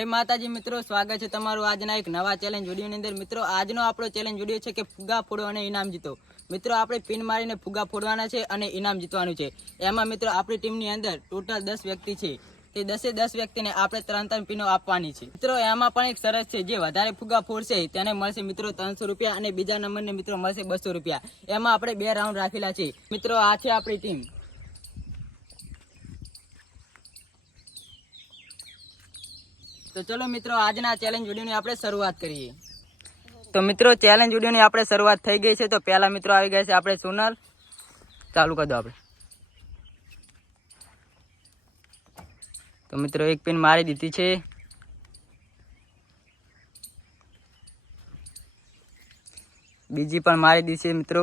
જય માતાજી મિત્રો, સ્વાગત છે તમારું આજના એક નવા ચેલેન્જ વિડીયોની અંદર। મિત્રો આજનો આપણો ચેલેન્જ વિડીયો છે કે ફુગ્ગા ફોડો અને ઇનામ જીતો। મિત્રો આપણે પિન મારીને ફુગ્ગા ફોડવાના છે અને ઇનામ જીતવાનું છે। એમાં મિત્રો આપણી ટીમની અંદર ટોટલ 10 વ્યક્તિ છે। તે 10 વ્યક્તિને આપણે 3 પીનો આપવાની છે। મિત્રો એમાં પણ એક શરત છે, જે વધારે ફુગ્ગા ફોડશે તેને મળશે મિત્રો 300 રૂપિયા અને બીજા નંબરને મિત્રો મળશે 200 રૂપિયા। એમાં આપણે 2 રાઉન્ડ રાખેલા છે। મિત્રો આ છે આપણી ટીમ। તો ચલો મિત્રો આજના ચેલેન્જ વિડીયોની આપણે શરૂઆત કરીએ। તો મિત્રો ચેલેન્જ વિડીયોની આપણે શરૂઆત થઈ ગઈ છે। તો પહેલા મિત્રો આવી ગયા છે આપણે સોનલ, ચાલુ કરી દો આપણે। તો મિત્રો એક પિન મારી દીધી છે। બીજી પણ મારી દીધી છે મિત્રો।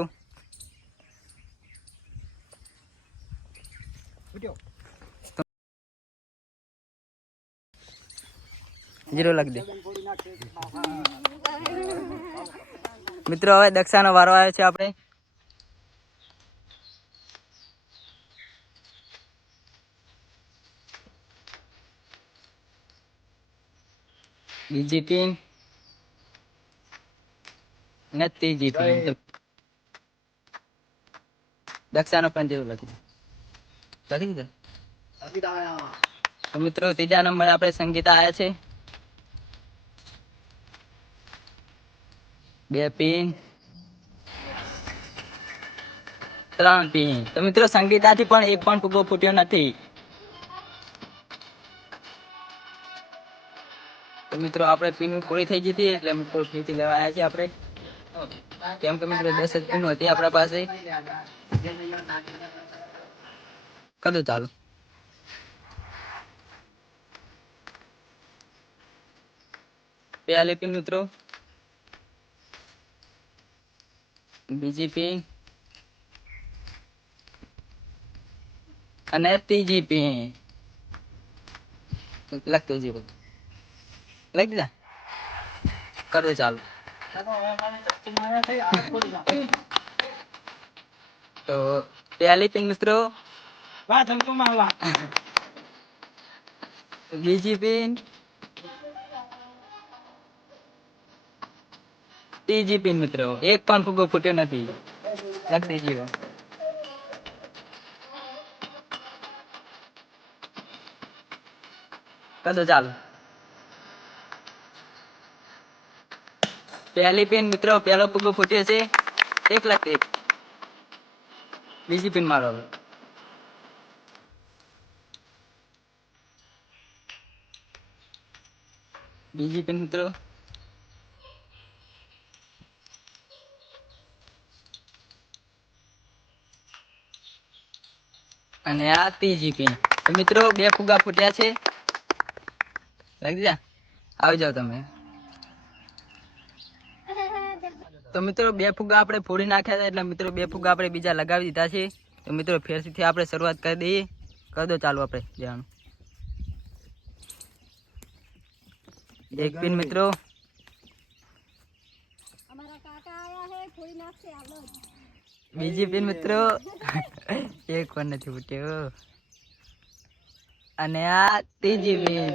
જીરો લખ દે મિત્રો। હવે દક્ષાનો વારો આવ્યો છે આપણે। બીજી પિન ને ત્રીજી પિન। દક્ષાનો પણ જેવું લખી દીધું। તો મિત્રો ત્રીજા નંબર આપણે સંગીતા આવ્યા છે। 2 પિન 3 પિન। તો મિત્રો સંગીતાથી પણ એક પણ ફુગ્ગો ફૂટ્યો નથી। તો મિત્રો આપણે પિન પૂરી થઈ ગઈ હતી, એટલે મિત્રો ફરીથી લેવા આવ્યા છે આપણે। કેમ કે મિત્રો 10 જ પિન હતી આપણા પાસે। કદું ચાલુ પહેલી પિન મિત્રો, બીજી પિન અને ત્રીજી પિન। લખતો જીરો લખી દીધા, કરો ચાલુ। તો પહેલી પિન મિત્રો, બીજી પિન, ત્રીજી પિન મિત્રો, એક પણ ફુગ્ગો ફૂટ્યો નથી। લખી દેજો। કદો ચાલુ પહેલી પિન મિત્રો, પહેલો ફુગ્ગો ફૂટ્યો છે। 1 લખ 1। બીજી પિન મારો। બીજી પિન મિત્રો, અને આ ત્રીજી પિન। તો મિત્રો 2 ફુગ્ગા ફૂટ્યા છે। લખી દીધા, આવી જાઓ તમે। તો મિત્રો 2 ફુગ્ગા આપણે ફોડી નાખ્યા હતા, એટલે મિત્રો 2 ફુગ્ગા આપણે બીજા લગાવી દીધા છે। તો મિત્રો ફેરથી આપણે શરૂઆત કરી દઈએ। કરી દો ચાલુ આપણે જવાનું। એક પિન મિત્રો, બીજી પિન મિત્રો, એક પણ નથી ફૂટ્યો, અને આ ત્રીજી પિન।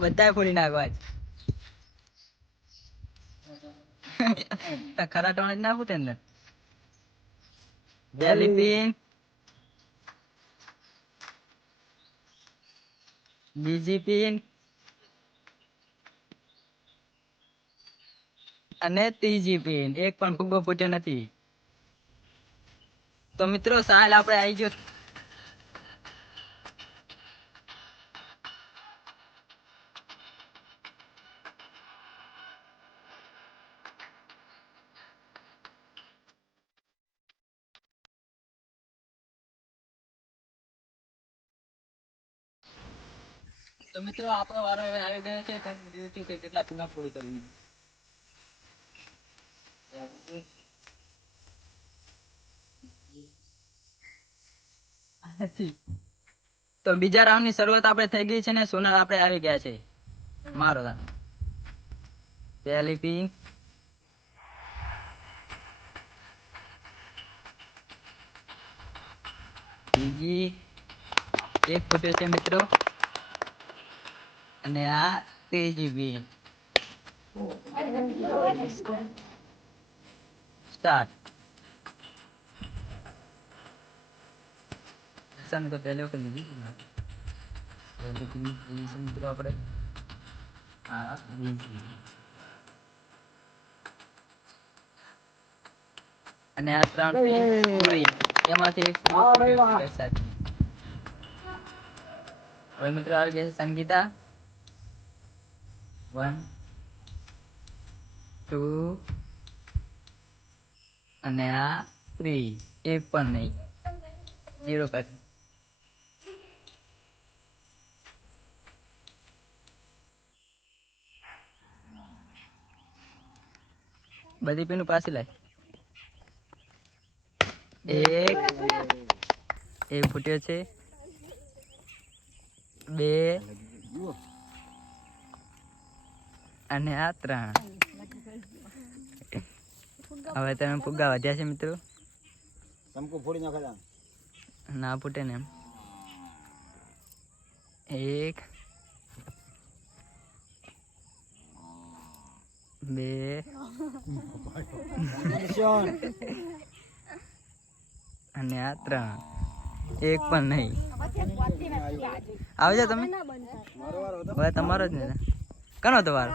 બધા ફોડી નાખવા ખરા ટોણ જ ના ફૂટે અંદર। પહેલી પિન, બીજી પિન અને ત્રીજી પિન। એક પણ ફુગ્ગો ફૂટ્યો નથી। તો મિત્રો સાહેલ આપણે આવી ગયો। તો મિત્રો આપણો વારો હવે આવી ગયો છે। કેટલા ફુગ્ગા પૂરી કરવી। તો બીજા રાઉન્ડ ની શરૂઆત આપણે થઈ ગઈ છે ને સોનલ આપણે આવી ગયા છે। મારો પહેલી પિન, બીજી, એક ફૂટ્યો છે મિત્રો, અને આ ત્રીજી બી. સ્ટાર્ટ. સામે તો પહેલે વખત લીધી મિત્રો આપણે અને આ 3 પૂરી એમાંથી હવે મિત્રો આવી ગયા છે સંગીતા 1 2 અને આ 3 એક પણ નહીં 0 પર. બધી પીનું પાછી લાય. એક ફૂટ્યો છે, 2 અને આ 3. હવે તમે ફુગ્ગા વધ્યા છે મિત્રો, ના ફૂટે ને એમ. 1 2 અને આ 3 એક પણ નહીં. આવજો તમે, હવે તમારો જ ને કનો તો વારો.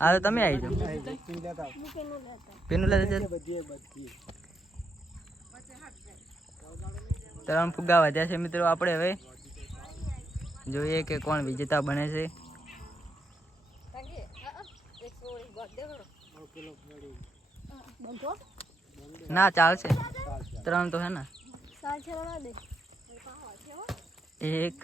હા તો તમે આવી જાઓ, પીનું લેતા 3 ફુગ્ગા વધ્યા છે મિત્રો. આપણે હવે જોઈએ કે કોણ વિજેતા બને છે. ના ચાલશે, 3 તો હે ને. 1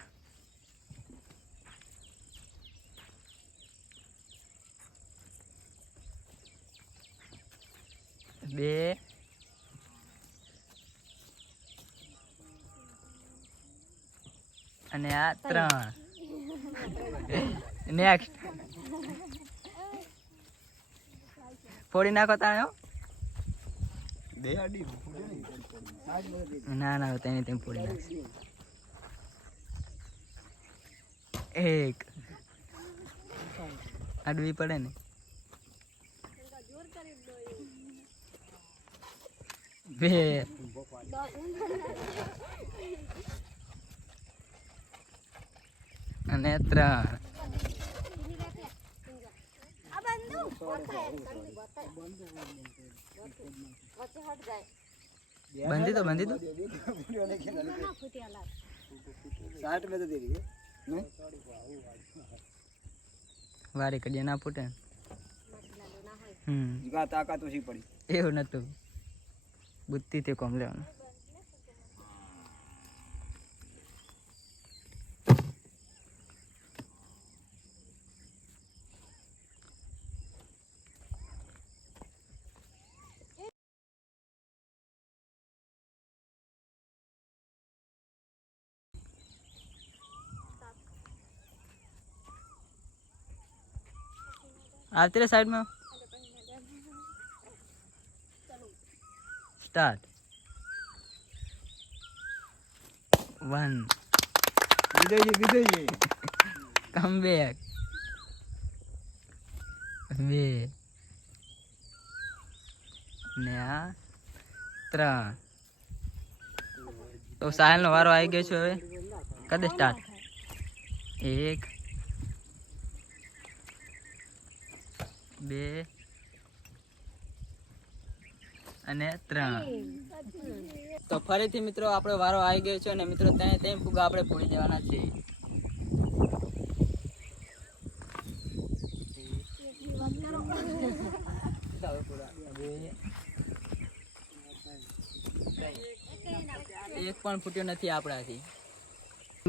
2 અને આ 3. નેક્સ્ટ ફોડી નાખો તાણે. ના ના તેને તેમ ફોડી નાખશે. 1 અડવી પડે ને. 2 અને 3. બંધી તો વારી કડીએ ના ફૂટે. તાકાત ઓછી પડી એવું નતું, બુદ્ધિ થી કોમ લેવાનું. આવતી રે સાઈડમાં. સ્ટાર્ટ. 1 Vijayji come back. 2 ને આ 3. તો સાહેલ નો વારો આવી ગયો છે. હવે કદે સ્ટાર્ટ. 1 2 અને 3. તો ફરીથી મિત્રો આપણો વારો આવી ગયો છે, અને મિત્રો ત્યાં તેમ ફુગા આપણે ફોડી દેવાના છે. એક પણ ફૂટ્યો નથી આપણાથી.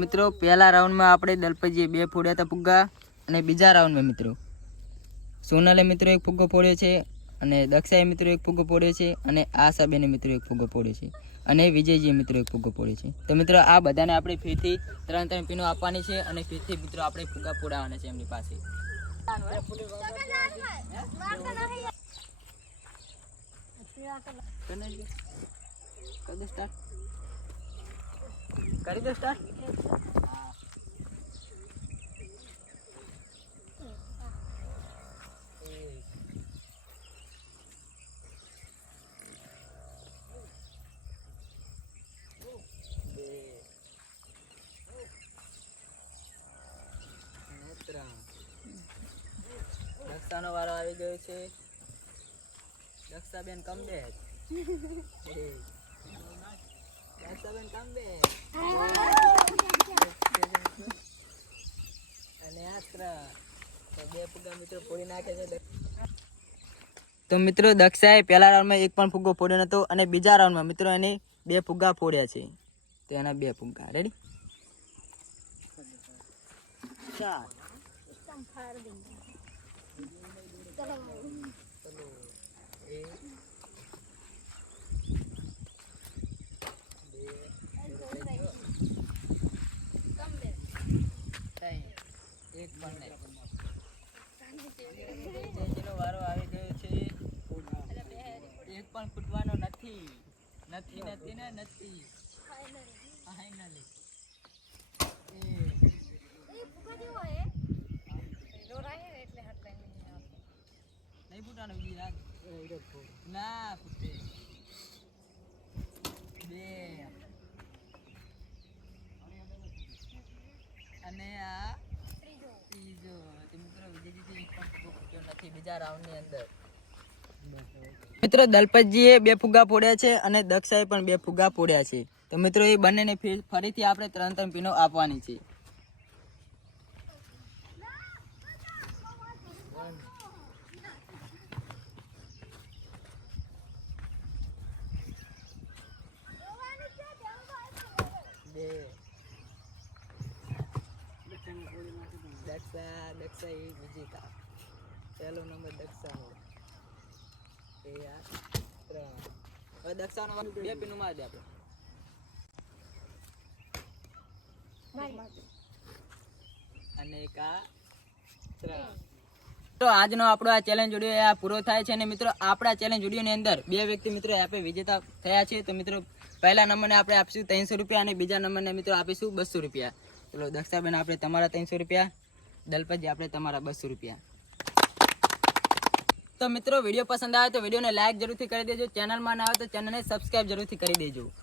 મિત્રો પહેલા રાઉન્ડમાં આપણે દલપતજીએ 2 ફોડ્યા હતા ફુગ્ગા, અને બીજા રાઉન્ડમાં મિત્રો સોનલે મિત્રો 1 ફુગ્ગો ફોડ્યો છે, અને દક્ષાએ મિત્રો 1 ફુગ્ગો ફોડ્યો છે, અને આશાબેને મિત્રો 1 ફુગ્ગો ફોડ્યો છે, અને વિજયજીએ મિત્રો 1 ફુગ્ગો ફોડ્યો છે. તો મિત્રો આ બધાને આપણે ફીથી 3 પીનો આપવાની છે, અને ફીથી મિત્રો આપણે ફુગ્ગા ફોડાવવાના છે એમની પાસે. કરી દો સ્ટાર્ટ. દક્ષાનો વારો આવી ગયો છે. દક્ષાબેન કમ બેક. દક્ષાબેન કમ બેક. અને આ તો બે ફુગ્ગા મિત્રો ફોડી નાખે છે. તો મિત્રો દક્ષાએ પહેલા રાઉન્ડમાં એક પણ ફુગ્ગો ફોડ્યો નતો અને બીજા રાઉન્ડમાં મિત્રો એને બે ફુગ્ગા ફોડ્યા છે. તો એના બે ફુગ્ગા રેડી. ચાર એક પણ વારો આવી ગયો છે. એક પણ ફૂટવાનો નથી. નથી નથી ને નથી ફાઇનલી. નહીં ફૂટવાનો બીજી રાત ના ફૂટે. બે અને આ ત્રીજો. મિત્રો વિજયજી એક પણ ફૂટો ફૂટ્યો નથી બીજા રાઉન્ડની અંદર. મિત્રો દલપતજીએ બે ફુગ્ગા ફોડ્યા છે અને દક્ષાએ પણ બે ફુગ્ગા ફોડ્યા છે. તો મિત્રો એ બંનેને ફરીથી આપણે 3-3 પીનો આપવાની છે. દક્ષા એ વિજેતા. પહેલો નંબર દક્ષાનો. હવે દક્ષાનો બે પીનું મારી દે આપણે. અને એક આ તો આજનો આપણો આ ચેલેન્જ વિડીયો પૂરો થાય છે. અને મિત્રો આપણા ચેલેન્જ વિડીયોની અંદર બે વ્યક્તિ મિત્રો આપણે વિજેતા થયા છે. તો મિત્રો પહેલા નંબરને આપણે આપીશું 300 રૂપિયા અને બીજા નંબરને મિત્રો આપીશું 200 રૂપિયા. ચલો દક્ષાબેન આપણે તમારા 300 રૂપિયા, દલપતજી આપણે તમારા 200 રૂપિયા. તો મિત્રો વિડીયો પસંદ આવે તો વિડીયોને લાઈક જરૂરથી કરી દેજો. ચેનલમાં ના આવે તો ચેનલને સબસ્ક્રાઇબ જરૂરથી કરી દેજો.